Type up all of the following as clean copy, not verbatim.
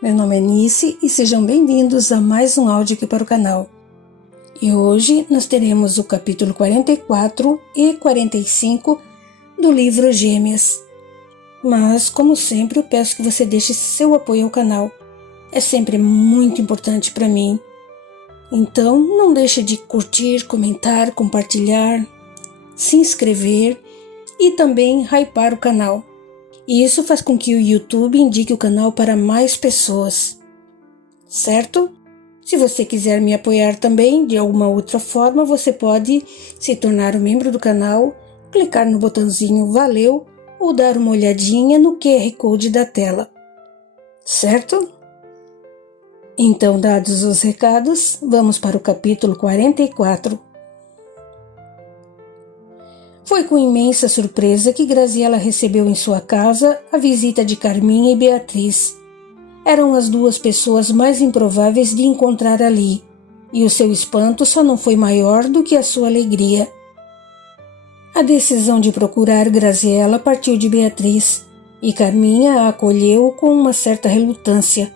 Meu nome é Nice e sejam bem-vindos a mais um áudio aqui para o canal. E hoje nós teremos o capítulo 44 e 45 do livro Gêmeas. Mas, como sempre, eu peço que você deixe seu apoio ao canal. É sempre muito importante para mim. Então, não deixe de curtir, comentar, compartilhar, se inscrever e também hypar o canal. E isso faz com que o YouTube indique o canal para mais pessoas, certo? Se você quiser me apoiar também de alguma outra forma, você pode se tornar um membro do canal, clicar no botãozinho Valeu ou dar uma olhadinha no QR Code da tela, certo? Então, dados os recados, vamos para o capítulo 44. Foi com imensa surpresa que Graziela recebeu em sua casa a visita de Carminha e Beatriz. Eram as duas pessoas mais improváveis de encontrar ali, e o seu espanto só não foi maior do que a sua alegria. A decisão de procurar Graziela partiu de Beatriz, e Carminha a acolheu com uma certa relutância.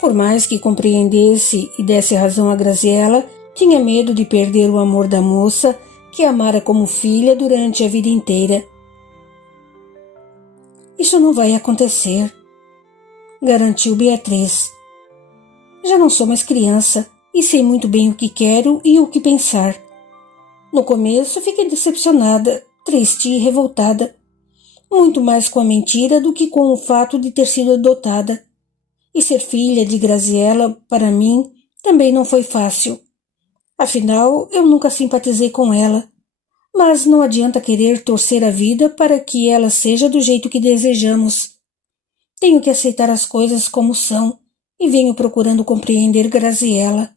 Por mais que compreendesse e desse razão a Graziela, tinha medo de perder o amor da moça que amara como filha durante a vida inteira. Isso não vai acontecer, garantiu Beatriz. Já não sou mais criança e sei muito bem o que quero e o que pensar. No começo fiquei decepcionada, triste e revoltada, muito mais com a mentira do que com o fato de ter sido adotada. E ser filha de Graziela, para mim, também não foi fácil. Afinal, eu nunca simpatizei com ela. Mas não adianta querer torcer a vida para que ela seja do jeito que desejamos. Tenho que aceitar as coisas como são e venho procurando compreender Graziela.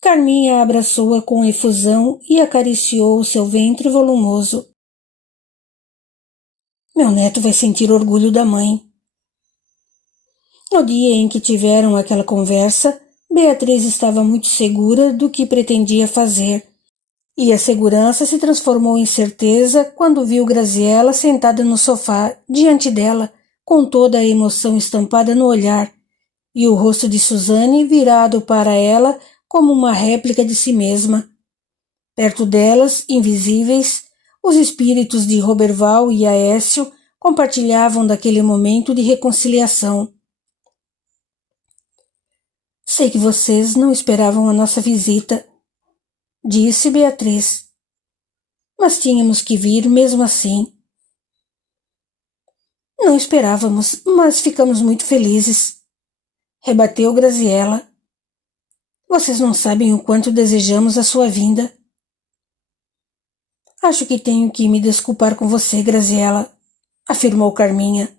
Carminha abraçou-a com efusão e acariciou o seu ventre volumoso. Meu neto vai sentir orgulho da mãe. No dia em que tiveram aquela conversa, Beatriz estava muito segura do que pretendia fazer, e a segurança se transformou em certeza quando viu Graziela sentada no sofá, diante dela, com toda a emoção estampada no olhar, e o rosto de Suzane virado para ela como uma réplica de si mesma. Perto delas, invisíveis, os espíritos de Roberval e Aécio compartilhavam daquele momento de reconciliação. Sei que vocês não esperavam a nossa visita, disse Beatriz. Mas tínhamos que vir mesmo assim. Não esperávamos, mas ficamos muito felizes, rebateu Graziela. Vocês não sabem o quanto desejamos a sua vinda. Acho que tenho que me desculpar com você, Graziela, afirmou Carminha.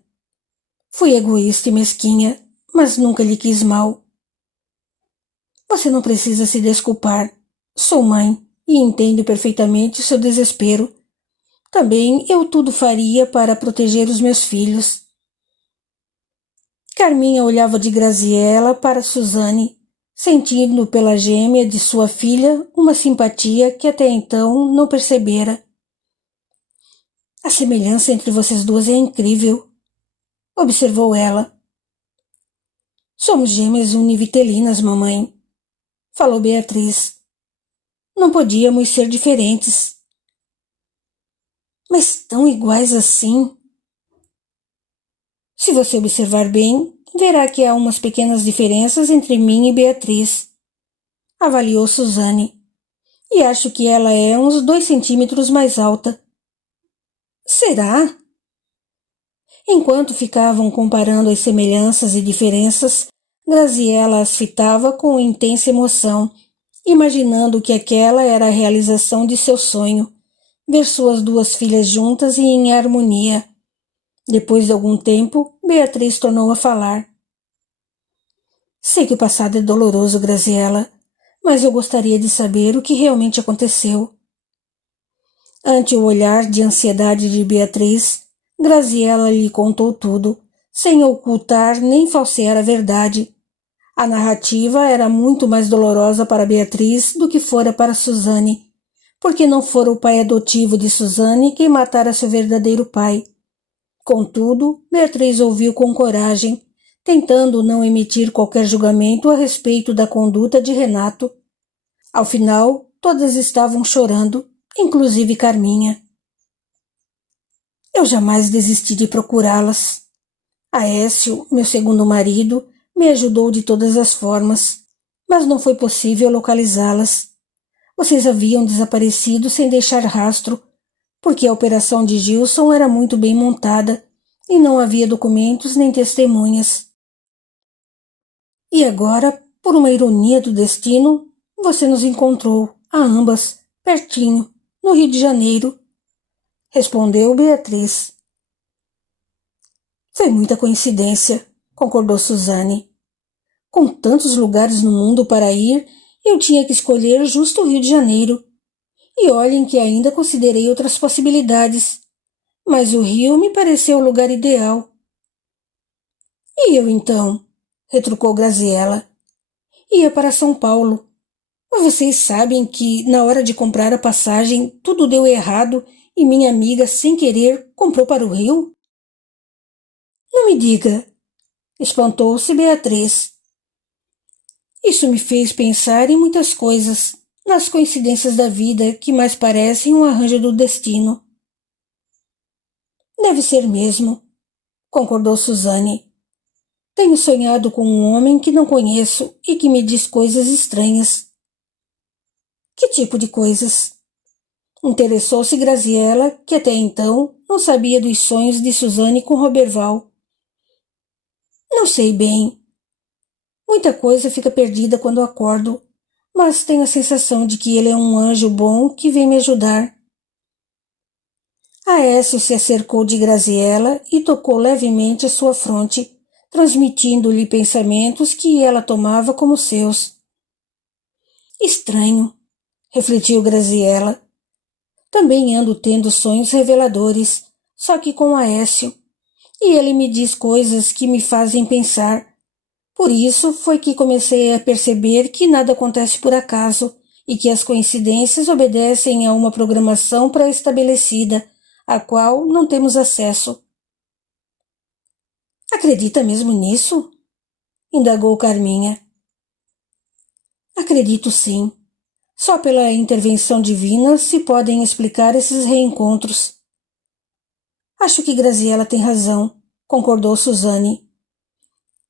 Fui egoísta e mesquinha, mas nunca lhe quis mal. Você não precisa se desculpar. Sou mãe e entendo perfeitamente o seu desespero. Também eu tudo faria para proteger os meus filhos. Carminha olhava de Graziela para Suzane, sentindo pela gêmea de sua filha uma simpatia que até então não percebera. A semelhança entre vocês duas é incrível, observou ela. Somos gêmeas univitelinas, mamãe, falou Beatriz. Não podíamos ser diferentes. Mas tão iguais assim? Se você observar bem, verá que há umas pequenas diferenças entre mim e Beatriz, avaliou Suzane. E acho que ela é uns 2 centímetros mais alta. Será? Enquanto ficavam comparando as semelhanças e diferenças, Graziela as fitava com intensa emoção, imaginando que aquela era a realização de seu sonho, ver suas duas filhas juntas e em harmonia. Depois de algum tempo, Beatriz tornou a falar. Sei que o passado é doloroso, Graziela, mas eu gostaria de saber o que realmente aconteceu. Ante o olhar de ansiedade de Beatriz, Graziela lhe contou tudo, sem ocultar nem falsear a verdade. A narrativa era muito mais dolorosa para Beatriz do que fora para Suzane, porque não fora o pai adotivo de Suzane quem matara seu verdadeiro pai. Contudo, Beatriz ouviu com coragem, tentando não emitir qualquer julgamento a respeito da conduta de Renato. Ao final, todas estavam chorando, inclusive Carminha. Eu jamais desisti de procurá-las. Aécio, meu segundo marido, me ajudou de todas as formas, mas não foi possível localizá-las. Vocês haviam desaparecido sem deixar rastro, porque a operação de Gilson era muito bem montada e não havia documentos nem testemunhas. E agora, por uma ironia do destino, você nos encontrou, a ambas, pertinho, no Rio de Janeiro, respondeu Beatriz. Foi muita coincidência, concordou Suzane. Com tantos lugares no mundo para ir, eu tinha que escolher justo o Rio de Janeiro. E olhem que ainda considerei outras possibilidades, mas o Rio me pareceu o lugar ideal. E eu então? Retrucou Graziella. Ia para São Paulo. Mas vocês sabem que, na hora de comprar a passagem, tudo deu errado e minha amiga, sem querer, comprou para o Rio? Não me diga, espantou-se Beatriz. Isso me fez pensar em muitas coisas, nas coincidências da vida que mais parecem um arranjo do destino. Deve ser mesmo, concordou Suzane. Tenho sonhado com um homem que não conheço e que me diz coisas estranhas. Que tipo de coisas? Interessou-se Graziella, que até então não sabia dos sonhos de Suzane com Roberval. Não sei bem. Muita coisa fica perdida quando acordo, mas tenho a sensação de que ele é um anjo bom que vem me ajudar. Aécio se acercou de Graziella e tocou levemente a sua fronte, transmitindo-lhe pensamentos que ela tomava como seus. Estranho, refletiu Graziella. Também ando tendo sonhos reveladores, só que com Aécio, e ele me diz coisas que me fazem pensar. Por isso foi que comecei a perceber que nada acontece por acaso e que as coincidências obedecem a uma programação pré-estabelecida, a qual não temos acesso. Acredita mesmo nisso? Indagou Carminha. Acredito sim. Só pela intervenção divina se podem explicar esses reencontros. Acho que Graziella tem razão, concordou Suzane.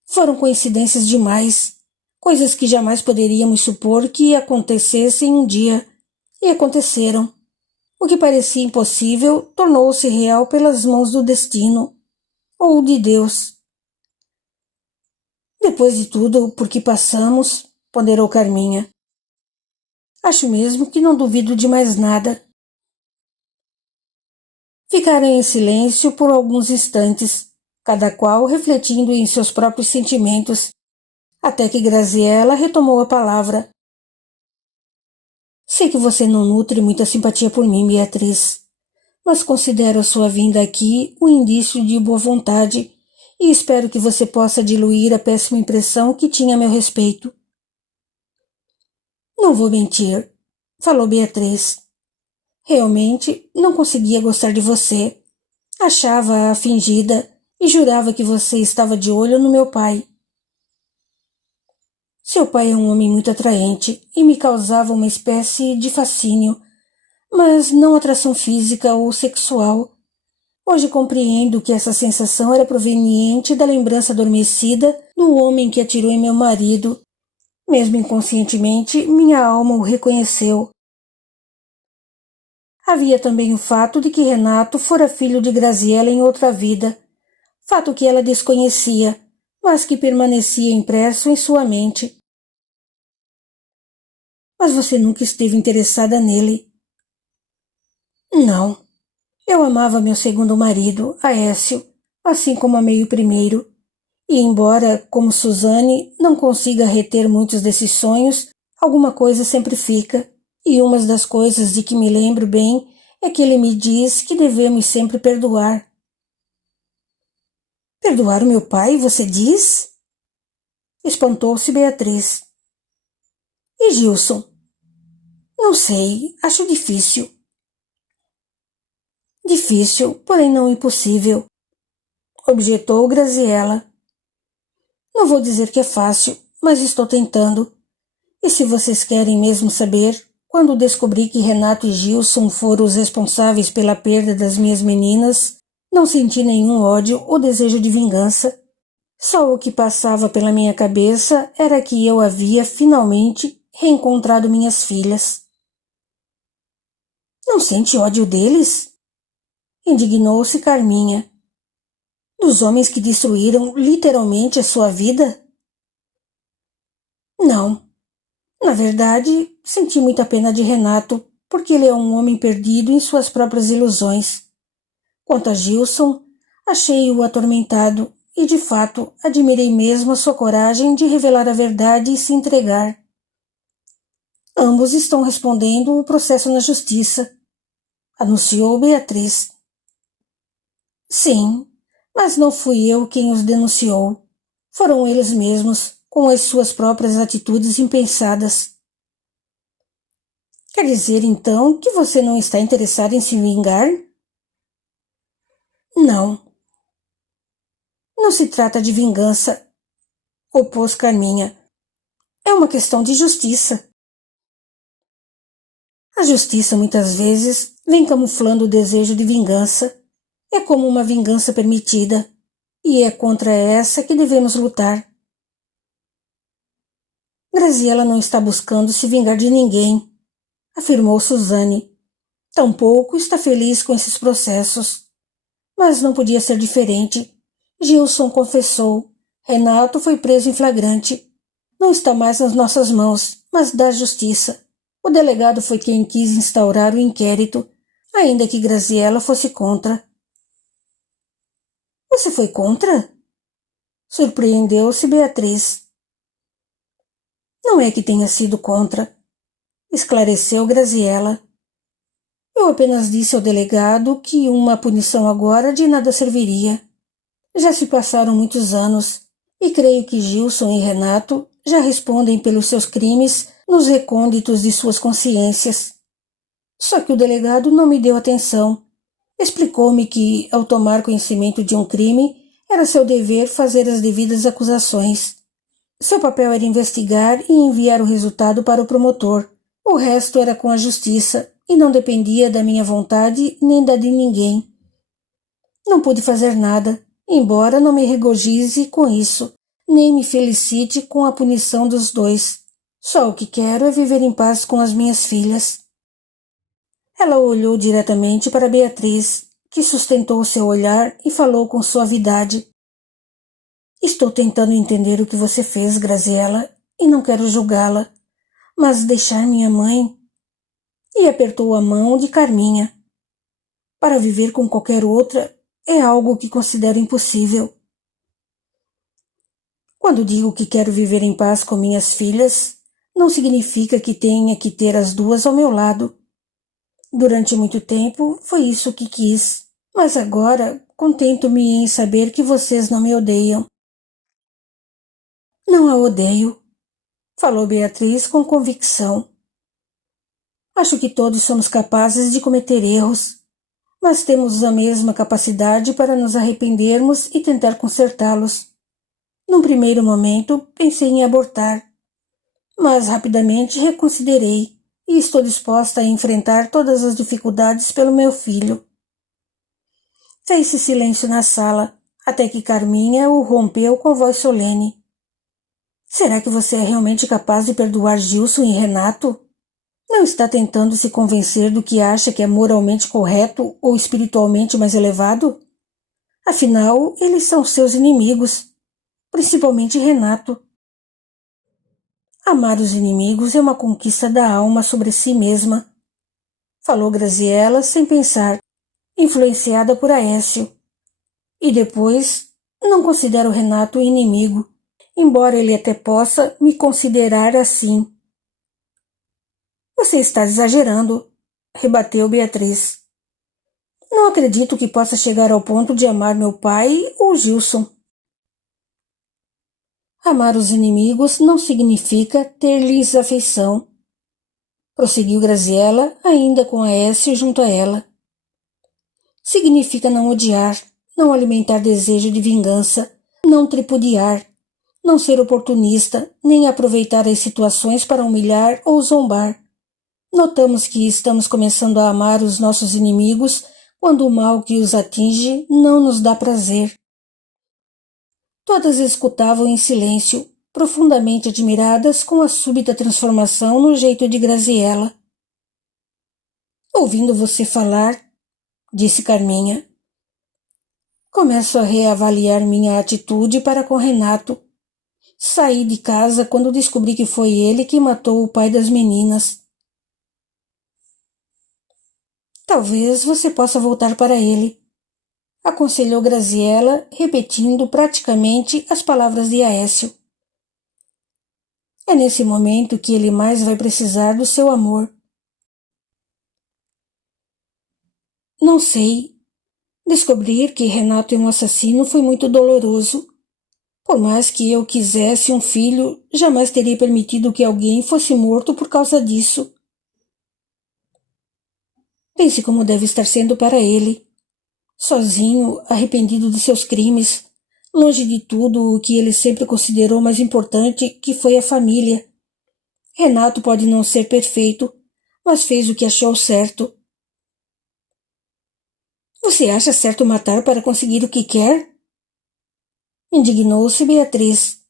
Foram coincidências demais, coisas que jamais poderíamos supor que acontecessem um dia, e aconteceram. O que parecia impossível tornou-se real pelas mãos do destino, ou de Deus. Depois de tudo por que passamos, ponderou Carminha. Acho mesmo que não duvido de mais nada. Ficaram em silêncio por alguns instantes, cada qual refletindo em seus próprios sentimentos, até que Graziella retomou a palavra. Sei que você não nutre muita simpatia por mim, Beatriz, mas considero a sua vinda aqui um indício de boa vontade e espero que você possa diluir a péssima impressão que tinha a meu respeito. Não vou mentir, falou Beatriz. Realmente não conseguia gostar de você. Achava-a fingida e jurava que você estava de olho no meu pai. Seu pai é um homem muito atraente e me causava uma espécie de fascínio, mas não atração física ou sexual. Hoje compreendo que essa sensação era proveniente da lembrança adormecida do homem que atirou em meu marido. Mesmo inconscientemente, minha alma o reconheceu. Havia também o fato de que Renato fora filho de Graziella em outra vida, fato que ela desconhecia, mas que permanecia impresso em sua mente. Mas você nunca esteve interessada nele. Não. Eu amava meu segundo marido, Aécio, assim como amei o primeiro. E embora, como Suzane, não consiga reter muitos desses sonhos, alguma coisa sempre fica. E uma das coisas de que me lembro bem é que ele me diz que devemos sempre perdoar. Perdoar o meu pai, você diz? Espantou-se Beatriz. E Gilson? Não sei, acho difícil. Difícil, porém não impossível, objetou Graziella. Não vou dizer que é fácil, mas estou tentando. E se vocês querem mesmo saber, quando descobri que Renato e Gilson foram os responsáveis pela perda das minhas meninas, não senti nenhum ódio ou desejo de vingança. Só o que passava pela minha cabeça era que eu havia, finalmente, reencontrado minhas filhas. Não sente ódio deles? Indignou-se Carminha. Dos homens que destruíram literalmente a sua vida? Não. Na verdade, senti muita pena de Renato, porque ele é um homem perdido em suas próprias ilusões. Quanto a Gilson, achei-o atormentado e, de fato, admirei mesmo a sua coragem de revelar a verdade e se entregar. Ambos estão respondendo o processo na justiça, anunciou Beatriz. Sim, mas não fui eu quem os denunciou. Foram eles mesmos, com as suas próprias atitudes impensadas. Quer dizer, então, que você não está interessado em se vingar? Não. Não se trata de vingança, opôs Carminha. É uma questão de justiça. A justiça, muitas vezes, vem camuflando o desejo de vingança. É como uma vingança permitida, e é contra essa que devemos lutar. Graziela não está buscando se vingar de ninguém, afirmou Suzane. Tampouco está feliz com esses processos. Mas não podia ser diferente. Gilson confessou. Renato foi preso em flagrante. Não está mais nas nossas mãos, mas da justiça. O delegado foi quem quis instaurar o inquérito, ainda que Graziela fosse contra. Você foi contra? Surpreendeu-se Beatriz. Não é que tenha sido contra, esclareceu Graziela. Eu apenas disse ao delegado que uma punição agora de nada serviria. Já se passaram muitos anos, e creio que Gilson e Renato já respondem pelos seus crimes nos recônditos de suas consciências. Só que o delegado não me deu atenção. Explicou-me que, ao tomar conhecimento de um crime, era seu dever fazer as devidas acusações. Seu papel era investigar e enviar o resultado para o promotor. O resto era com a justiça e não dependia da minha vontade nem da de ninguém. Não pude fazer nada, embora não me regozije com isso, nem me felicite com a punição dos dois. Só o que quero é viver em paz com as minhas filhas. Ela olhou diretamente para Beatriz, que sustentou seu olhar e falou com suavidade. Estou tentando entender o que você fez, Graziela, e não quero julgá-la, mas deixar minha mãe... E apertou a mão de Carminha. Para viver com qualquer outra é algo que considero impossível. Quando digo que quero viver em paz com minhas filhas, não significa que tenha que ter as duas ao meu lado. Durante muito tempo foi isso que quis, mas agora contento-me em saber que vocês não me odeiam. Não a odeio, falou Beatriz com convicção. Acho que todos somos capazes de cometer erros, mas temos a mesma capacidade para nos arrependermos e tentar consertá-los. Num primeiro momento, pensei em abortar, mas rapidamente reconsiderei e estou disposta a enfrentar todas as dificuldades pelo meu filho. Fez-se silêncio na sala, até que Carminha o rompeu com voz solene. Será que você é realmente capaz de perdoar Gilson e Renato? Não está tentando se convencer do que acha que é moralmente correto ou espiritualmente mais elevado? Afinal, eles são seus inimigos, principalmente Renato. Amar os inimigos é uma conquista da alma sobre si mesma, falou Graziela sem pensar, influenciada por Aécio. E depois, não considero Renato inimigo, embora ele até possa me considerar assim. Você está exagerando, rebateu Beatriz. Não acredito que possa chegar ao ponto de amar meu pai ou Gilson. Amar os inimigos não significa ter-lhes afeição, prosseguiu Graziela, ainda com Aécio junto a ela. Significa não odiar, não alimentar desejo de vingança, não tripudiar, não ser oportunista, nem aproveitar as situações para humilhar ou zombar. Notamos que estamos começando a amar os nossos inimigos quando o mal que os atinge não nos dá prazer. Todas escutavam em silêncio, profundamente admiradas com a súbita transformação no jeito de Graziella. Ouvindo você falar, disse Carminha, começo a reavaliar minha atitude para com Renato. Saí de casa quando descobri que foi ele que matou o pai das meninas. Talvez você possa voltar para ele, aconselhou Graziella, repetindo praticamente as palavras de Aécio. É nesse momento que ele mais vai precisar do seu amor. Não sei. Descobrir que Renato é um assassino foi muito doloroso. Por mais que eu quisesse um filho, jamais teria permitido que alguém fosse morto por causa disso. Pense como deve estar sendo para ele. Sozinho, arrependido de seus crimes, longe de tudo o que ele sempre considerou mais importante, que foi a família. Renato pode não ser perfeito, mas fez o que achou certo. Você acha certo matar para conseguir o que quer? Indignou-se Beatriz.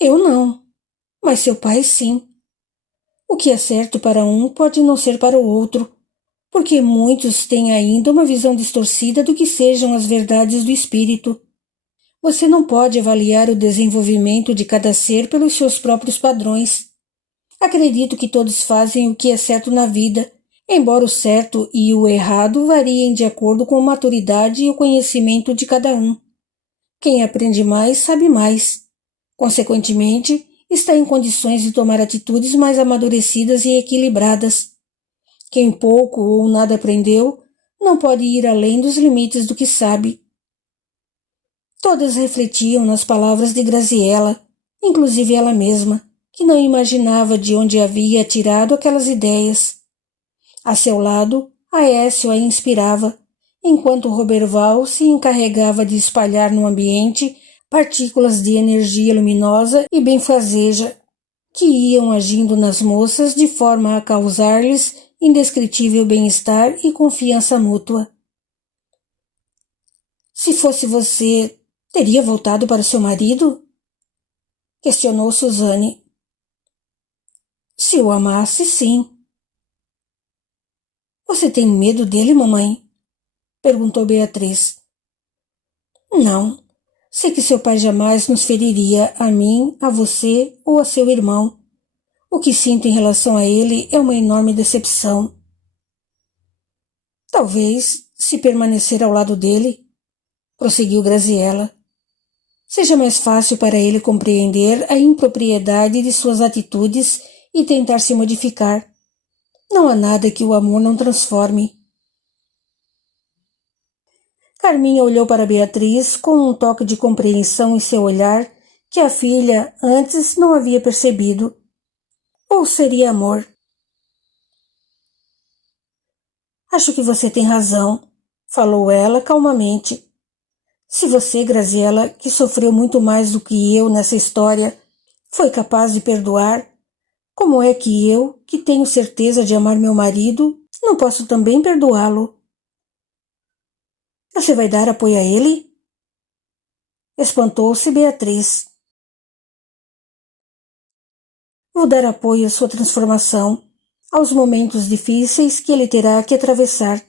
Eu não, mas seu pai sim. O que é certo para um pode não ser para o outro, porque muitos têm ainda uma visão distorcida do que sejam as verdades do espírito. Você não pode avaliar o desenvolvimento de cada ser pelos seus próprios padrões. Acredito que todos fazem o que é certo na vida, embora o certo e o errado variem de acordo com a maturidade e o conhecimento de cada um. Quem aprende mais sabe mais. Consequentemente, está em condições de tomar atitudes mais amadurecidas e equilibradas. Quem pouco ou nada aprendeu não pode ir além dos limites do que sabe. Todas refletiam nas palavras de Graziella, inclusive ela mesma, que não imaginava de onde havia tirado aquelas ideias. A seu lado, Aécio a inspirava, enquanto Roberval se encarregava de espalhar no ambiente partículas de energia luminosa e benfazeja, que iam agindo nas moças de forma a causar-lhes indescritível bem-estar e confiança mútua. Se fosse você, teria voltado para seu marido? Questionou Suzane. Se o amasse, sim. Você tem medo dele, mamãe? Perguntou Beatriz. Não. Sei que seu pai jamais nos feriria a mim, a você ou a seu irmão. O que sinto em relação a ele é uma enorme decepção. Talvez, se permanecer ao lado dele, prosseguiu Graziella, seja mais fácil para ele compreender a impropriedade de suas atitudes e tentar se modificar. Não há nada que o amor não transforme. Carminha olhou para Beatriz com um toque de compreensão em seu olhar que a filha antes não havia percebido. Ou seria amor? Acho que você tem razão, falou ela calmamente. Se você, Graziella, que sofreu muito mais do que eu nessa história, foi capaz de perdoar, como é que eu, que tenho certeza de amar meu marido, não posso também perdoá-lo? Você vai dar apoio a ele? Espantou-se Beatriz. Vou dar apoio à sua transformação, aos momentos difíceis que ele terá que atravessar.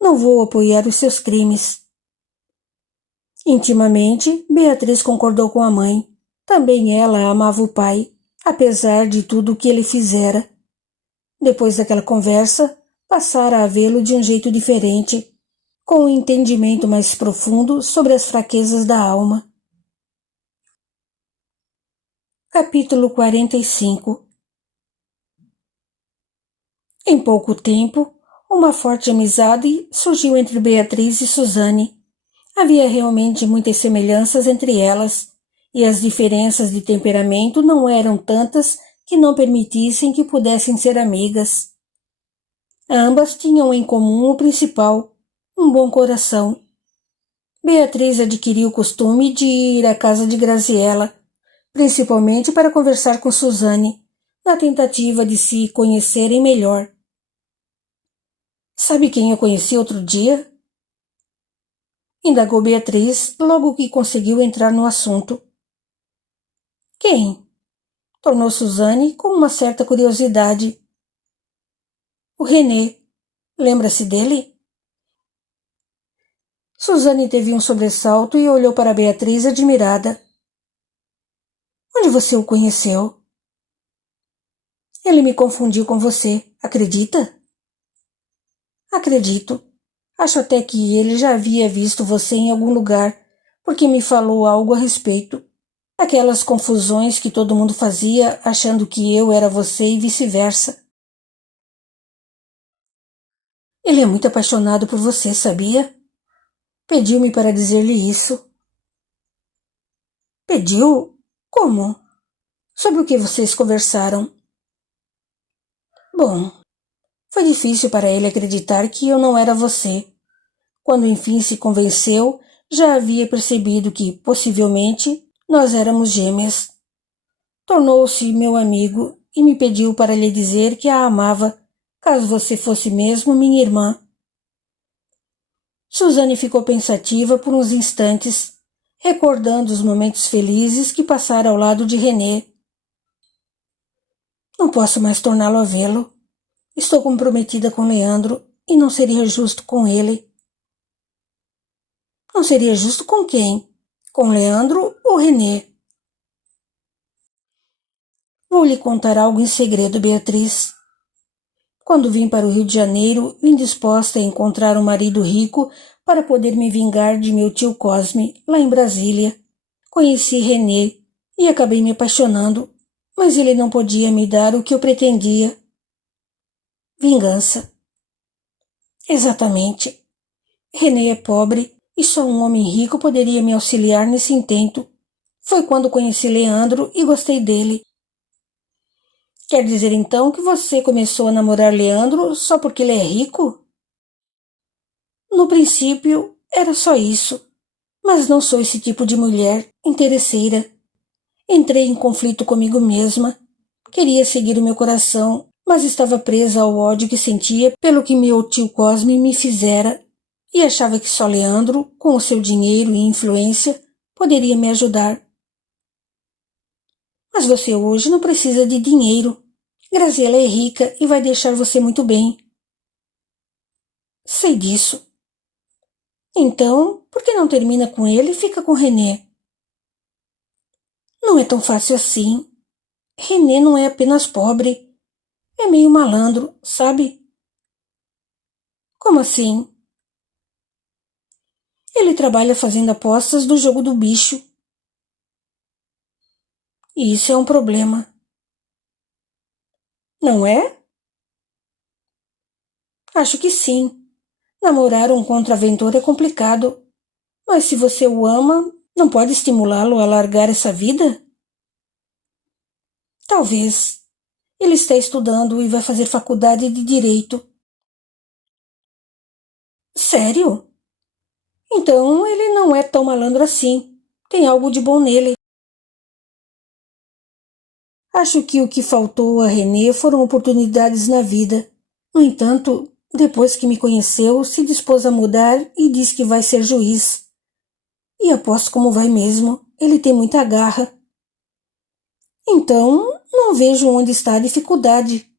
Não vou apoiar os seus crimes. Intimamente, Beatriz concordou com a mãe. Também ela amava o pai, apesar de tudo o que ele fizera. Depois daquela conversa, passara a vê-lo de um jeito diferente, com um entendimento mais profundo sobre as fraquezas da alma. Capítulo 45. Em pouco tempo, uma forte amizade surgiu entre Beatriz e Suzane. Havia realmente muitas semelhanças entre elas, e as diferenças de temperamento não eram tantas que não permitissem que pudessem ser amigas. Ambas tinham em comum o principal, um bom coração. Beatriz adquiriu o costume de ir à casa de Graziella, principalmente para conversar com Suzane, na tentativa de se conhecerem melhor. Sabe quem eu conheci outro dia? Indagou Beatriz logo que conseguiu entrar no assunto. Quem? Tornou Suzane com uma certa curiosidade. O René. Lembra-se dele? Suzane teve um sobressalto e olhou para Beatriz admirada. Onde você o conheceu? Ele me confundiu com você, acredita? Acredito. Acho até que ele já havia visto você em algum lugar, porque me falou algo a respeito. Aquelas confusões que todo mundo fazia achando que eu era você e vice-versa. Ele é muito apaixonado por você, sabia? Pediu-me para dizer-lhe isso. Pediu? Como? Sobre o que vocês conversaram? Bom, foi difícil para ele acreditar que eu não era você. Quando enfim se convenceu, já havia percebido que, possivelmente, nós éramos gêmeas. Tornou-se meu amigo e me pediu para lhe dizer que a amava, caso você fosse mesmo minha irmã. Suzane ficou pensativa por uns instantes, recordando os momentos felizes que passara ao lado de René. Não posso mais torná-lo a vê-lo. Estou comprometida com Leandro e não seria justo com ele. Não seria justo com quem? Com Leandro ou René? Vou lhe contar algo em segredo, Beatriz. Quando vim para o Rio de Janeiro, vim disposta a encontrar um marido rico para poder me vingar de meu tio Cosme, lá em Brasília. Conheci René e acabei me apaixonando, mas ele não podia me dar o que eu pretendia. Vingança. Exatamente. René é pobre e só um homem rico poderia me auxiliar nesse intento. Foi quando conheci Leandro e gostei dele. Quer dizer então que você começou a namorar Leandro só porque ele é rico? No princípio, era só isso. Mas não sou esse tipo de mulher interesseira. Entrei em conflito comigo mesma. Queria seguir o meu coração, mas estava presa ao ódio que sentia pelo que meu tio Cosme me fizera e achava que só Leandro, com o seu dinheiro e influência, poderia me ajudar. Mas você hoje não precisa de dinheiro. Graziella é rica e vai deixar você muito bem. Sei disso. Então, por que não termina com ele e fica com René? Não é tão fácil assim. René não é apenas pobre. É meio malandro, sabe? Como assim? Ele trabalha fazendo apostas do jogo do bicho. E isso é um problema. Não é? Acho que sim. Namorar um contraventor é complicado. Mas se você o ama, não pode estimulá-lo a largar essa vida? Talvez. Ele está estudando e vai fazer faculdade de Direito. Sério? Então ele não é tão malandro assim. Tem algo de bom nele. Acho que o que faltou a René foram oportunidades na vida. No entanto, depois que me conheceu, se dispôs a mudar e diz que vai ser juiz. E aposto como vai mesmo. Ele tem muita garra. Então, não vejo onde está a dificuldade.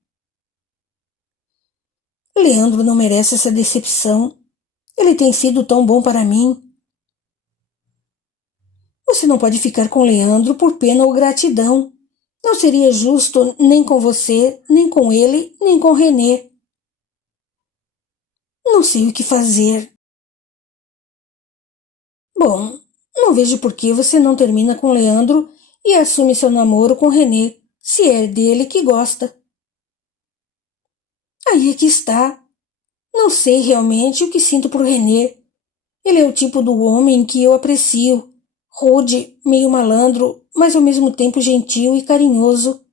Leandro não merece essa decepção. Ele tem sido tão bom para mim. Você não pode ficar com Leandro por pena ou gratidão. Não seria justo nem com você, nem com ele, nem com René. Não sei o que fazer. Bom, não vejo por que você não termina com Leandro e assume seu namoro com René, se é dele que gosta. Aí é que está. Não sei realmente o que sinto por René. Ele é o tipo do homem que eu aprecio. Rude, meio malandro, mas ao mesmo tempo gentil e carinhoso.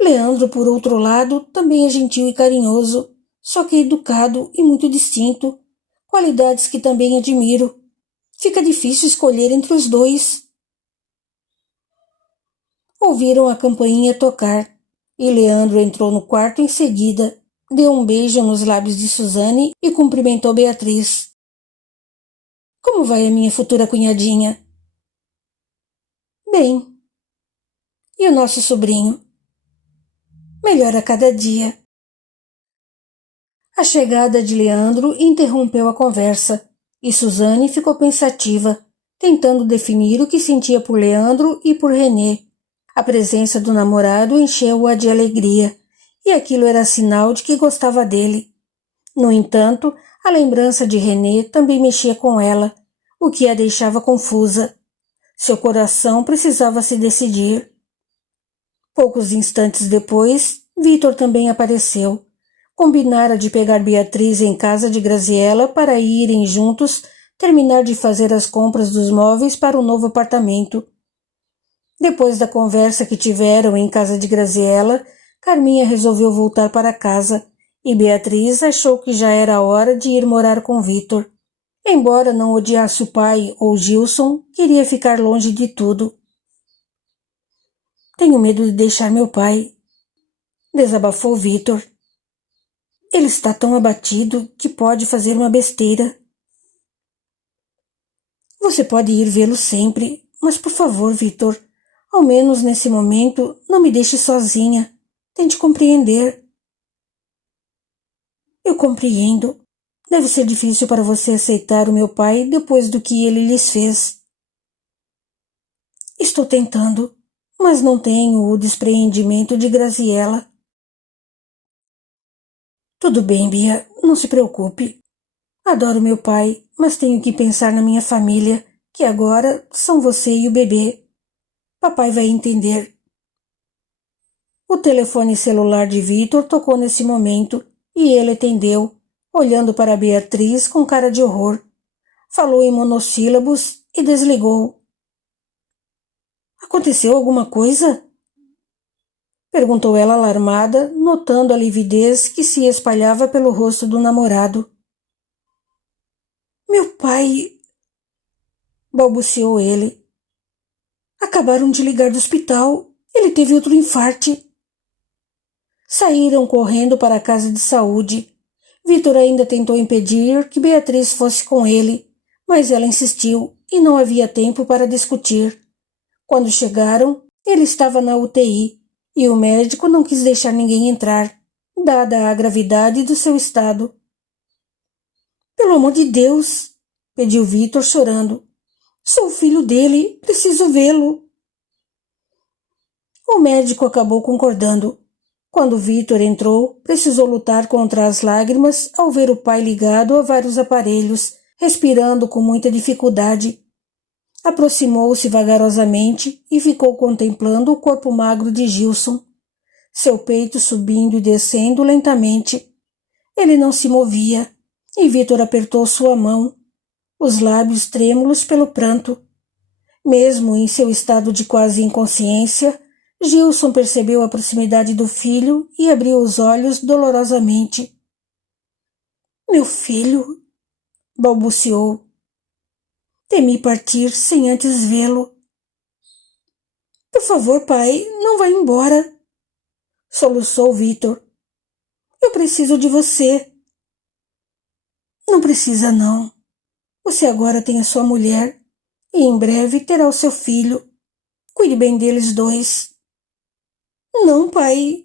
Leandro, por outro lado, também é gentil e carinhoso, só que educado e muito distinto, qualidades que também admiro. Fica difícil escolher entre os dois. Ouviram a campainha tocar, e Leandro entrou no quarto em seguida, deu um beijo nos lábios de Suzane e cumprimentou Beatriz. Como vai a minha futura cunhadinha? Bem. E o nosso sobrinho? Melhor a cada dia. A chegada de Leandro interrompeu a conversa, e Suzane ficou pensativa, tentando definir o que sentia por Leandro e por René. A presença do namorado encheu-a de alegria, e aquilo era sinal de que gostava dele. No entanto, a lembrança de René também mexia com ela, o que a deixava confusa. Seu coração precisava se decidir. Poucos instantes depois, Vítor também apareceu. Combinara de pegar Beatriz em casa de Graziella para irem juntos terminar de fazer as compras dos móveis para o novo apartamento. Depois da conversa que tiveram em casa de Graziella, Carminha resolveu voltar para casa e Beatriz achou que já era hora de ir morar com Vítor. Embora não odiasse o pai ou Gilson, queria ficar longe de tudo. Tenho medo de deixar meu pai, desabafou Vítor. Ele está tão abatido que pode fazer uma besteira. Você pode ir vê-lo sempre, mas por favor, Vítor, ao menos nesse momento, não me deixe sozinha. Tente compreender. Eu compreendo. Deve ser difícil para você aceitar o meu pai depois do que ele lhes fez. Estou tentando, mas não tenho o despreendimento de Graziella. Tudo bem, Bia, não se preocupe. Adoro meu pai, mas tenho que pensar na minha família, que agora são você e o bebê. Papai vai entender. O telefone celular de Vítor tocou nesse momento e ele atendeu, olhando para Beatriz com cara de horror. Falou em monossílabos e desligou. Aconteceu alguma coisa? Perguntou ela alarmada, notando a lividez que se espalhava pelo rosto do namorado. Meu pai... balbuciou ele. Acabaram de ligar do hospital. Ele teve outro infarte. Saíram correndo para a casa de saúde. Vítor ainda tentou impedir que Beatriz fosse com ele, mas ela insistiu e não havia tempo para discutir. Quando chegaram, ele estava na UTI e o médico não quis deixar ninguém entrar, dada a gravidade do seu estado. Pelo amor de Deus, pediu Vítor chorando. Sou filho dele, preciso vê-lo. O médico acabou concordando. Quando Vítor entrou, precisou lutar contra as lágrimas ao ver o pai ligado a vários aparelhos, respirando com muita dificuldade. Aproximou-se vagarosamente e ficou contemplando o corpo magro de Gilson, seu peito subindo e descendo lentamente. Ele não se movia, e Vítor apertou sua mão, os lábios trêmulos pelo pranto. Mesmo em seu estado de quase inconsciência, Gilson percebeu a proximidade do filho e abriu os olhos dolorosamente. Meu filho, balbuciou. Temi partir sem antes vê-lo. Por favor, pai, não vá embora, soluçou Vítor. Eu preciso de você. Não precisa, não. Você agora tem a sua mulher e em breve terá o seu filho. Cuide bem deles dois. Não, pai.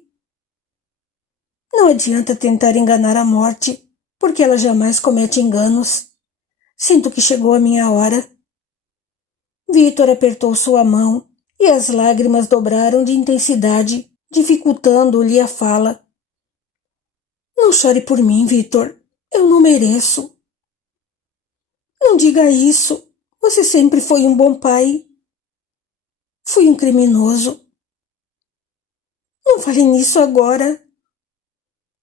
Não adianta tentar enganar a morte, porque ela jamais comete enganos. Sinto que chegou a minha hora. Vítor apertou sua mão e as lágrimas dobraram de intensidade, dificultando-lhe a fala. Não chore por mim, Vítor. Eu não mereço. Não diga isso. Você sempre foi um bom pai. Fui um criminoso. Não fale nisso agora.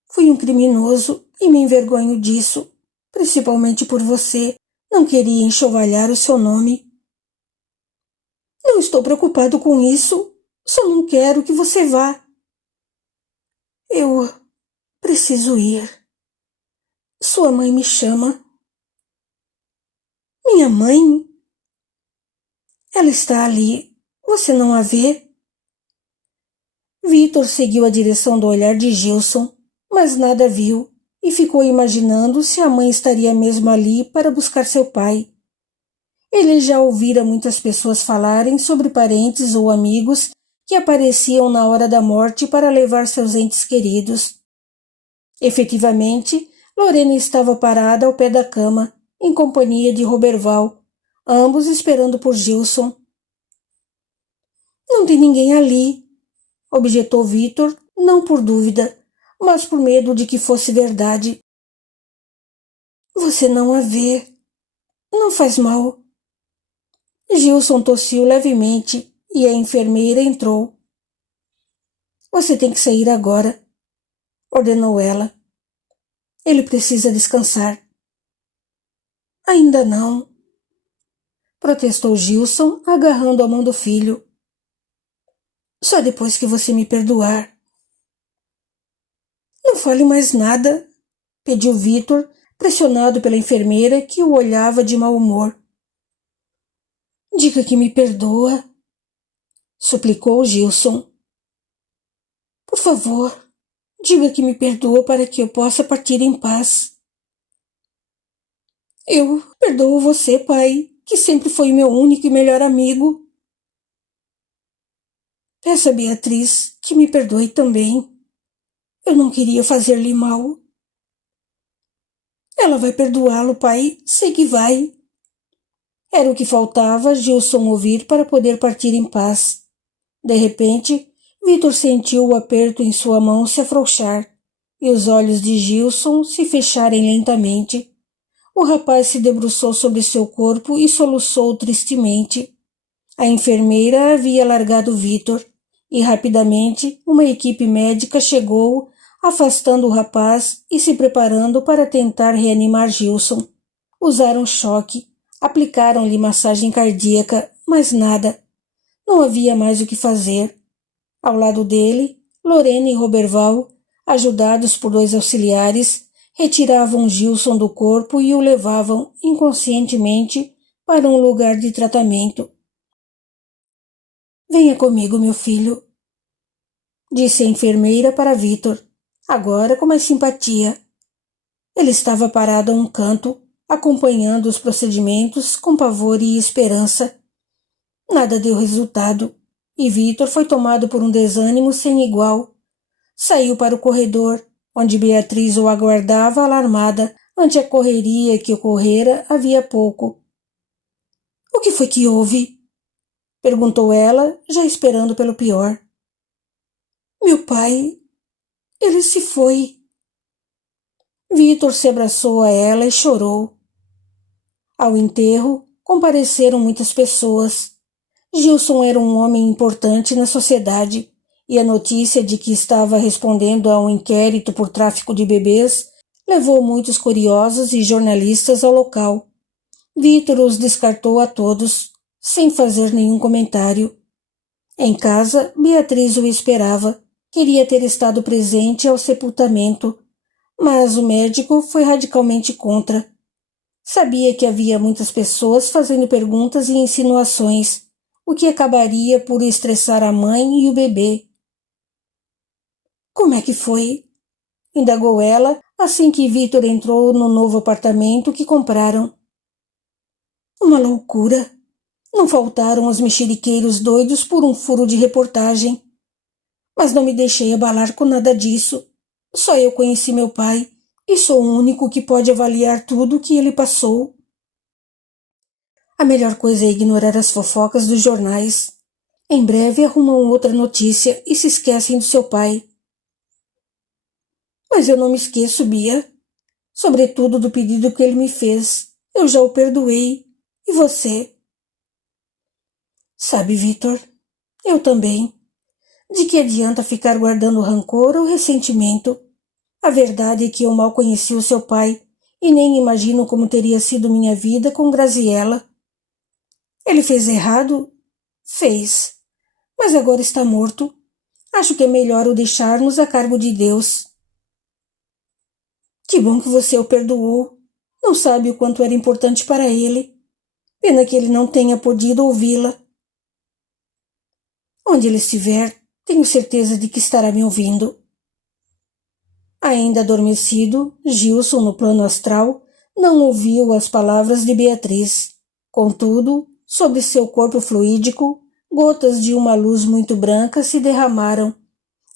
Fui um criminoso e me envergonho disso, principalmente por você. Não queria enxovalhar o seu nome. Não estou preocupado com isso. Só não quero que você vá. Eu preciso ir. Sua mãe me chama. Minha mãe? Ela está ali. Você não a vê? Vitor seguiu a direção do olhar de Gilson, mas nada viu e ficou imaginando se a mãe estaria mesmo ali para buscar seu pai. Ele já ouvira muitas pessoas falarem sobre parentes ou amigos que apareciam na hora da morte para levar seus entes queridos. Efetivamente, Lorena estava parada ao pé da cama, em companhia de Roberval, ambos esperando por Gilson. Não tem ninguém ali, objetou Vitor, não por dúvida, mas por medo de que fosse verdade. Você não a vê. Não faz mal. Gilson tossiu levemente e a enfermeira entrou. Você tem que sair agora, ordenou ela. Ele precisa descansar. Ainda não, protestou Gilson, agarrando a mão do filho. Só depois que você me perdoar. Não fale mais nada, pediu Vitor, pressionado pela enfermeira que o olhava de mau humor. Diga que me perdoa, suplicou Gilson. Por favor, diga que me perdoa para que eu possa partir em paz. Eu perdoo você, pai, que sempre foi meu único e melhor amigo. Peça a Beatriz que me perdoe também. Eu não queria fazer-lhe mal. Ela vai perdoá-lo, pai, sei que vai. Era o que faltava Gilson ouvir para poder partir em paz. De repente, Vitor sentiu o aperto em sua mão se afrouxar e os olhos de Gilson se fecharem lentamente. O rapaz se debruçou sobre seu corpo e soluçou tristemente. A enfermeira havia largado Vitor e rapidamente uma equipe médica chegou, afastando o rapaz e se preparando para tentar reanimar Gilson. Usaram choque, aplicaram-lhe massagem cardíaca, mas nada. Não havia mais o que fazer. Ao lado dele, Lorena e Roberval, ajudados por dois auxiliares, retiravam Gilson do corpo e o levavam, inconscientemente, para um lugar de tratamento. Venha comigo, meu filho, disse a enfermeira para Vitor, agora com mais simpatia. Ele estava parado a um canto, acompanhando os procedimentos com pavor e esperança. Nada deu resultado, e Vitor foi tomado por um desânimo sem igual. Saiu para o corredor, onde Beatriz o aguardava alarmada ante a correria que ocorrera havia pouco. — O que foi que houve? Perguntou ela, já esperando pelo pior. — Meu pai, ele se foi. Vitor se abraçou a ela e chorou. Ao enterro, compareceram muitas pessoas. Gilson era um homem importante na sociedade e a notícia de que estava respondendo a um inquérito por tráfico de bebês levou muitos curiosos e jornalistas ao local. Vitor os descartou a todos, sem fazer nenhum comentário. Em casa, Beatriz o esperava. Queria ter estado presente ao sepultamento, mas o médico foi radicalmente contra. Sabia que havia muitas pessoas fazendo perguntas e insinuações, o que acabaria por estressar a mãe e o bebê. — Como é que foi? Indagou ela assim que Vitor entrou no novo apartamento que compraram. — Uma loucura. Não faltaram os mexeriqueiros doidos por um furo de reportagem. Mas não me deixei abalar com nada disso. Só eu conheci meu pai e sou o único que pode avaliar tudo o que ele passou. A melhor coisa é ignorar as fofocas dos jornais. Em breve arrumam outra notícia e se esquecem do seu pai. Mas eu não me esqueço, Bia. Sobretudo do pedido que ele me fez. Eu já o perdoei. E você? Sabe, Vitor, eu também. De que adianta ficar guardando rancor ou ressentimento? A verdade é que eu mal conheci o seu pai e nem imagino como teria sido minha vida com Graziella. Ele fez errado? Fez. Mas agora está morto. Acho que é melhor o deixarmos a cargo de Deus. Que bom que você o perdoou. Não sabe o quanto era importante para ele. Pena que ele não tenha podido ouvi-la. Onde ele estiver, tenho certeza de que estará me ouvindo. Ainda adormecido, Gilson, no plano astral, não ouviu as palavras de Beatriz. Contudo, sobre seu corpo fluídico, gotas de uma luz muito branca se derramaram,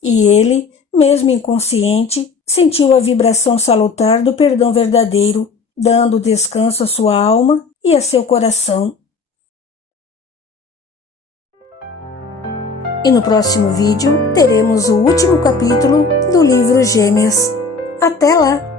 e ele, mesmo inconsciente, sentiu a vibração salutar do perdão verdadeiro, dando descanso à sua alma e a seu coração. E no próximo vídeo teremos o último capítulo do livro Gêmeas. Até lá!